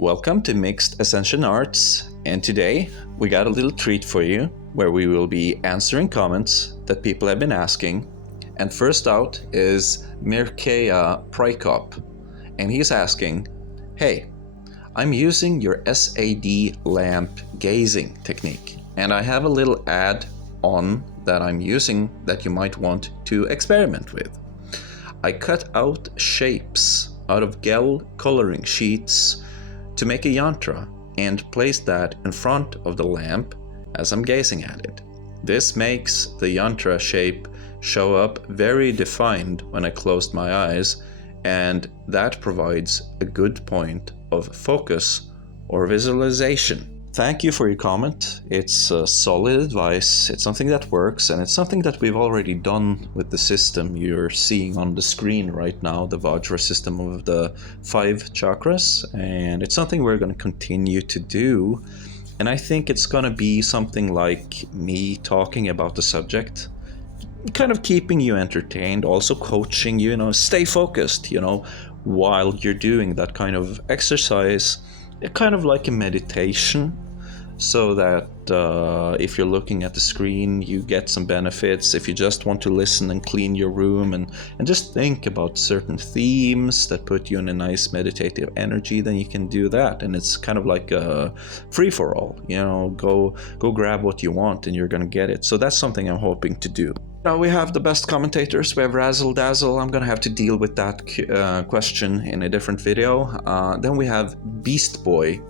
Welcome to Mixed Ascension Arts, and today we got a little treat for you where we will be answering comments that people have been asking. And first out is Mirkeya Prykop, and he's asking, hey, I'm using your SAD lamp gazing technique, and I have a little ad on that I'm using that you might want to experiment with. I cut out shapes out of gel coloring sheets to make a yantra and place that in front of the lamp as I'm gazing at it. This makes the yantra shape show up very defined when I closed my eyes, and that provides a good point of focus or visualization. Thank you for your comment. It's solid advice. It's something that works, and it's something that we've already done with the system you're seeing on the screen right now, the Vajra system of the 5 chakras, and it's something we're going to continue to do. And I think it's going to be something like me talking about the subject, kind of keeping you entertained, also coaching you, stay focused, while you're doing that kind of exercise, kind of like a meditation, so that if you're looking at the screen, you get some benefits. If you just want to listen and clean your room and just think about certain themes that put you in a nice meditative energy, then you can do that. And it's kind of like a free-for-all, go grab what you want and you're gonna get it. So that's something I'm hoping to do. Now we have the best commentators. We have Razzle Dazzle. I'm gonna have to deal with that question in a different video. Then we have Beast Boy.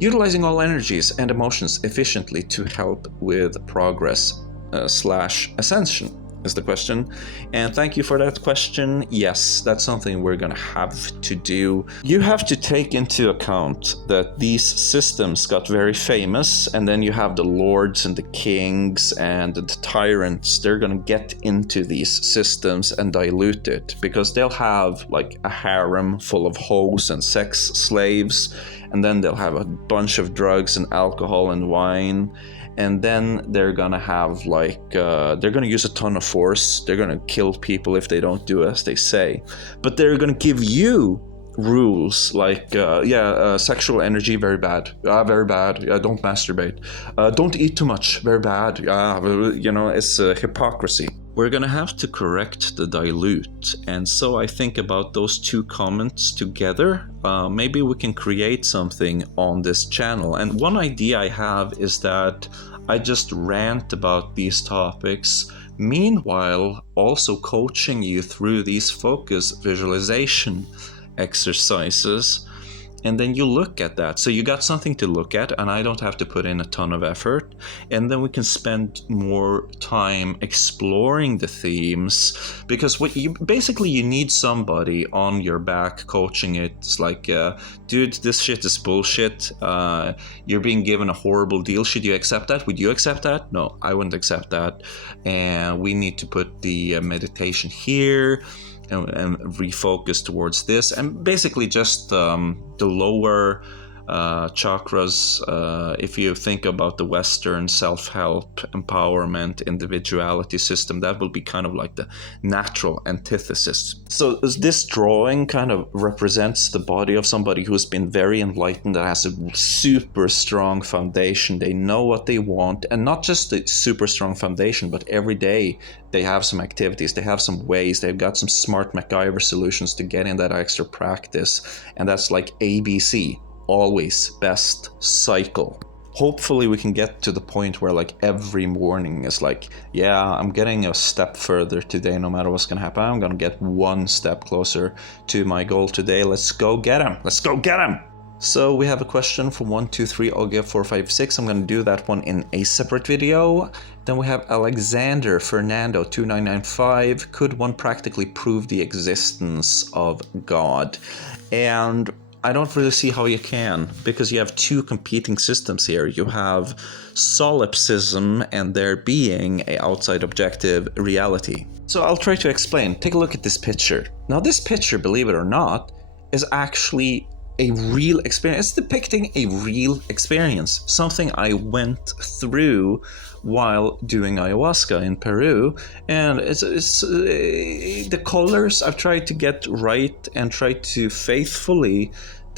Utilizing all energies and emotions efficiently to help with progress / ascension is the question. And thank you for that question. Yes, that's something we're gonna have to do. You have to take into account that these systems got very famous, and then you have the lords and the kings and the tyrants. They're gonna get into these systems and dilute it, because they'll have like a harem full of hoes and sex slaves, and then they'll have a bunch of drugs and alcohol and wine. And then they're gonna have they're gonna use a ton of force. They're gonna kill people if they don't do as they say. But they're gonna give you rules like, sexual energy, very bad. Very bad. Don't masturbate. Don't eat too much. Very bad. It's hypocrisy. We're gonna have to correct the dilute. And so I think about those two comments together. Maybe we can create something on this channel. And one idea I have is that I just rant about these topics, meanwhile also coaching you through these focus visualization exercises. And then you look at that. So you got something to look at, and I don't have to put in a ton of effort. And then we can spend more time exploring the themes, because you need somebody on your back coaching it. It's like, dude, this shit is bullshit. You're being given a horrible deal. Should you accept that? Would you accept that? No, I wouldn't accept that. And we need to put the meditation here and refocus towards this, and basically just the lower chakras. If you think about the Western self-help, empowerment, individuality system, that will be kind of like the natural antithesis. So this drawing kind of represents the body of somebody who's been very enlightened, that has a super strong foundation. They know what they want, and not just the super strong foundation, but every day they have some activities, they have some ways, they've got some smart MacGyver solutions to get in that extra practice. And that's like ABC. Always best cycle. Hopefully we can get to the point where like every morning is like, yeah, I'm getting a step further today. No matter what's gonna happen, I'm gonna get one step closer to my goal today. Let's go get him. Let's go get him. So we have a question from 123 Olga 456. I'm gonna do that one in a separate video. Then we have Alexander Fernando 2995. Could one practically prove the existence of God? And I don't really see how you can, because you have two competing systems here. You have solipsism and there being an outside objective reality. So I'll try to explain. Take a look at this picture. Now this picture, believe it or not, is actually a real experience. It's depicting a real experience, something I went through while doing ayahuasca in Peru. And it's the colors I've tried to get right and try to faithfully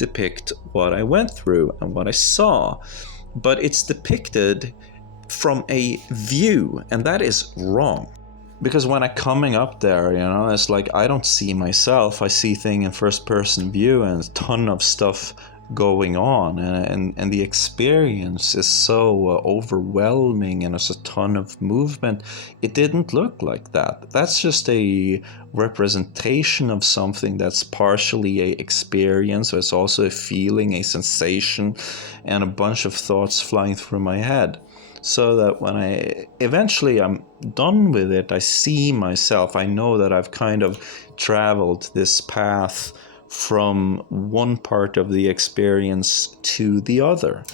depict what I went through and what I saw, but it's depicted from a view, and that is wrong. Because when I'm coming up there, it's like I don't see myself. I see things in first person view and a ton of stuff going on, and the experience is so overwhelming, and there's a ton of movement. It didn't look like that. That's just a representation of something that's partially a experience. So it's also a feeling, a sensation, and a bunch of thoughts flying through my head. So that when I'm done with it, I see myself. I know that I've kind of traveled this path from one part of the experience to the other.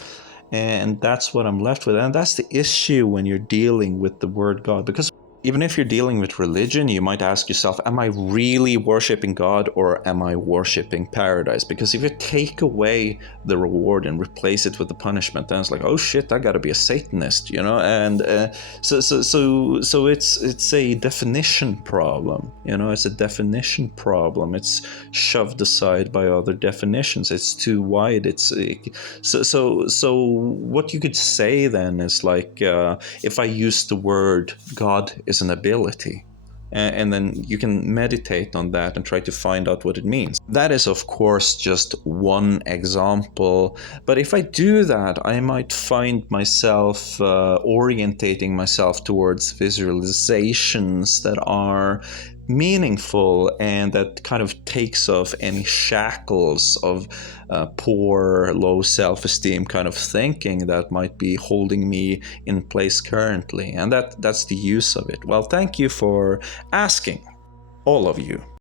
And that's what I'm left with. And that's the issue when you're dealing with the word God. Because even if you're dealing with religion, you might ask yourself, am I really worshiping God or am I worshiping paradise? Because if you take away the reward and replace it with the punishment, then it's like, oh shit, I gotta be a Satanist, And so it's a definition problem, It's a definition problem. It's shoved aside by other definitions. It's too wide. So what you could say then is like, if I use the word God is an ability, and then you can meditate on that and try to find out what it means. That is, of course, just one example, but if I do that, I might find myself orientating myself towards visualizations that are meaningful and that kind of takes off any shackles of poor, low self-esteem kind of thinking that might be holding me in place currently. And that's the use of it. Well, thank you for asking, all of you.